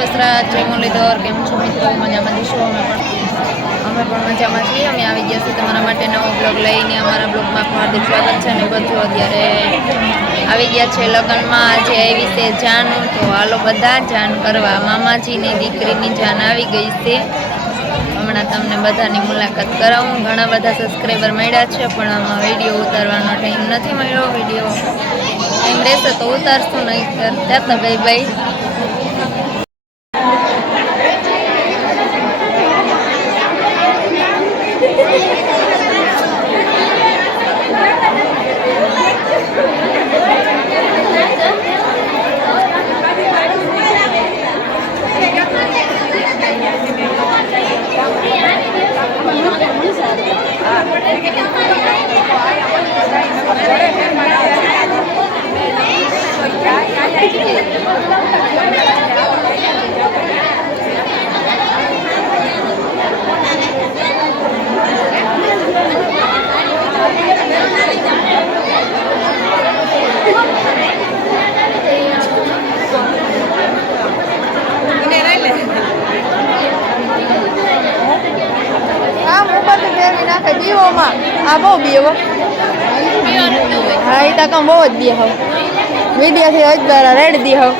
વસરાજ, જય મુરલીધર. કેમ છો મિત્રો? મજામાં જશો? અમે પણ મજામાં છીએ. અમે આવી ગયા છીએ તમારા માટે નવો બ્લોગ લઈને. અમારા બ્લોગમાં હાર્દિક સ્વાગત છે. અને બધું અત્યારે આવી ગયા છે લગ્નમાં. આજે આવી છે જાન, તો હાલો બધા જાન કરવા. મામાજીની દીકરીની જાન આવી ગઈ છે. હમણાં તમને બધાની મુલાકાત કરાવું. ઘણા બધા સબસ્ક્રાઈબર મળ્યા છે, પણ આમાં વિડીયો ઉતારવાનો ટાઈમ નથી મળ્યો. વિડીયો ટાઈમ રહેશે તો ઉતારશું, નહીં કરતા તો ભાઈ ભાઈ. બીઓમાં આ બહુ બીઓ હા, એ તો બહુ જ બી હવે વિડીયોથી અજબારા રેડ દી હવે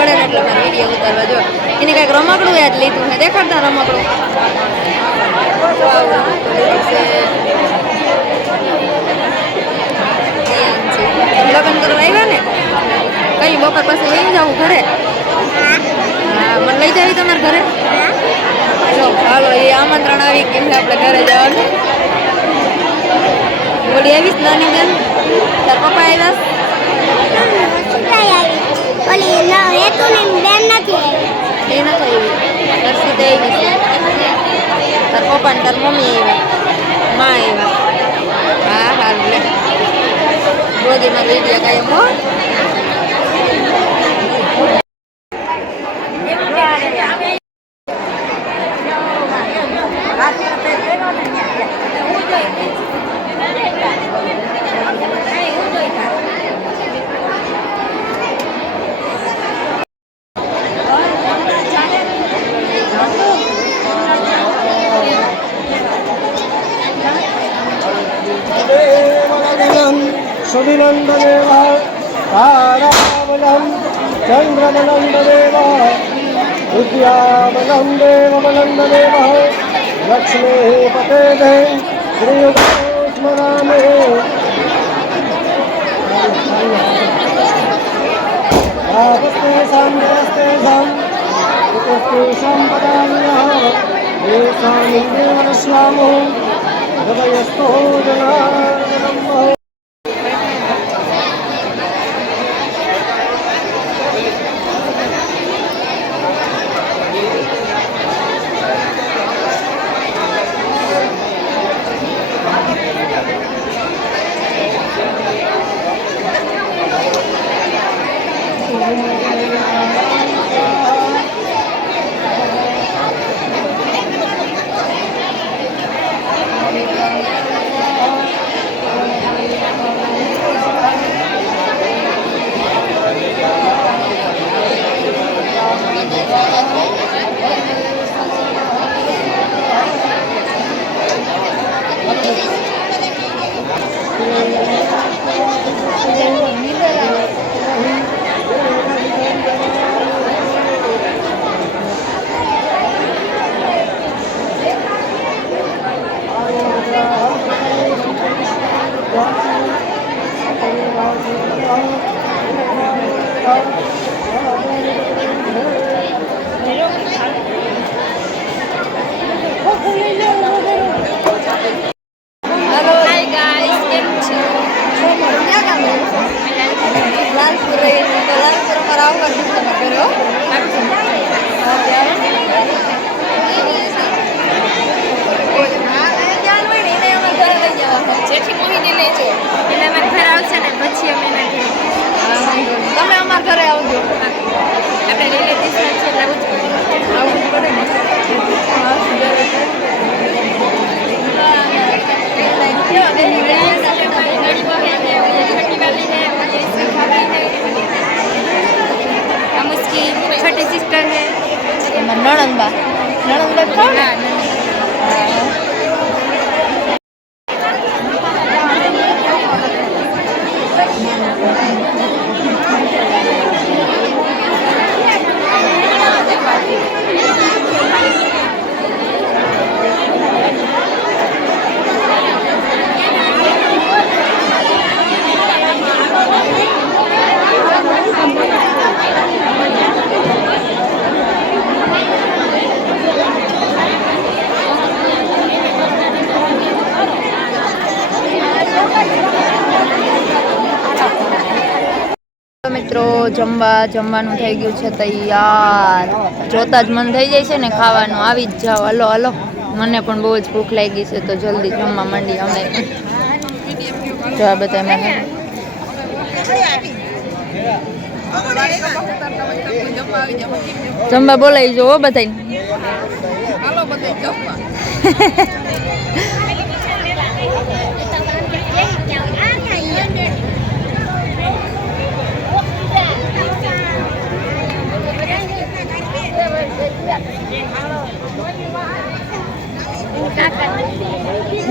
મળે ને એટલે મારે વિડીયો ઉતારવા જો. એને કંઈક રમકડું યાદ લીધું છે, દેખાડતા રમકડું લગ્ન કરવા આવ્યા ને કઈ બપોર પાસે લઈ જાઉં ઘરે? હા, મને લઈ જાવી તમારા ઘરે? જો હાલો, એ આમંત્રણ આવી ગયું છે આપણે ઘરે જવાનું. બોલી આવીશ નાની બેન? તાર પપ્પા આવ્યા? એ નથી આવી. દર્શિત આવી છે. તાર પપ્પા ને તાર મમ્મી આવ્યા, માં આવ્યા. હા હારું લે ગોદીમાં વિડીયો કાંઈ હો. सुविनन्ददेव ताराबलं चन्द्रमनन्ददेव विद्याबलं देवमनन्ददेव लक्ष्मीः पतेः श्रीयुक्तो स्मरामि आपस्ते सान्द्रस्ते साम् उपस्ते सम्पदान्यः येषां देवनश्यामो हृदयस्थो जनार्दनम् મિત્રો જમવાનું થઈ ગયું છે તૈયાર. જોતા જ મન થઈ જાય છે ને ખાવાનું. આવી જ જાઓ, હલો હલો. મને પણ બહુ જ ભૂખ લાગી છે તો જલ્દી જમવા માંડી અમે. જો આ બધા મને જમવા બોલાવી જો બધાને.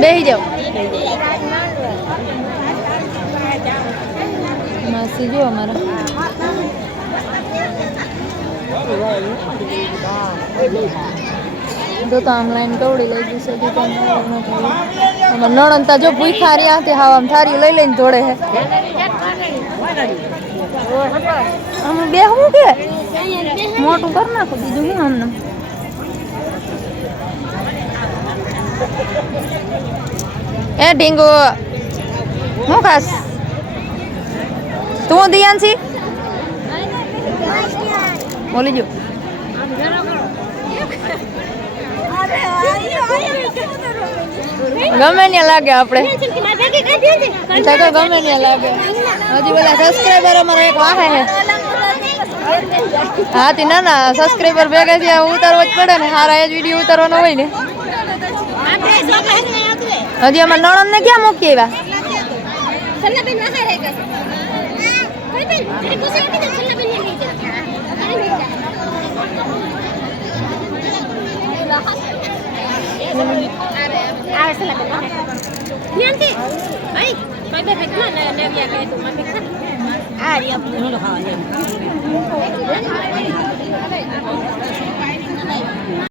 બેસી જાઓ. માસી જો અમારા તો આમ લાઈન કવડી લઈ ગઈ છે. નણંતા જો ભૂખા રહ્યા તે હા આમ થારી લઈ લઈને જોડે હે. અમે બે હું કે મોટું કરી નાખું બીજું શું અમને. એ ઢીંગો હું ખાસ તું દિયાનસી બોલી જો. ગમે ને લાગે આપણે ગમે ને લાગે. હજી બધા સબસ્ક્રાઈબર અમારો એક વાહે હે. હા તી ના ના સબસ્ક્રાઈબર ભેગા છે ઉતારવો જ પડે ને. સારા એ જ વિડીયો ઉતારવાનો હોય ને. હજી અમારે નણંદ ને ક્યાં મૂકી આવ્યા?